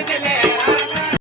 Angela.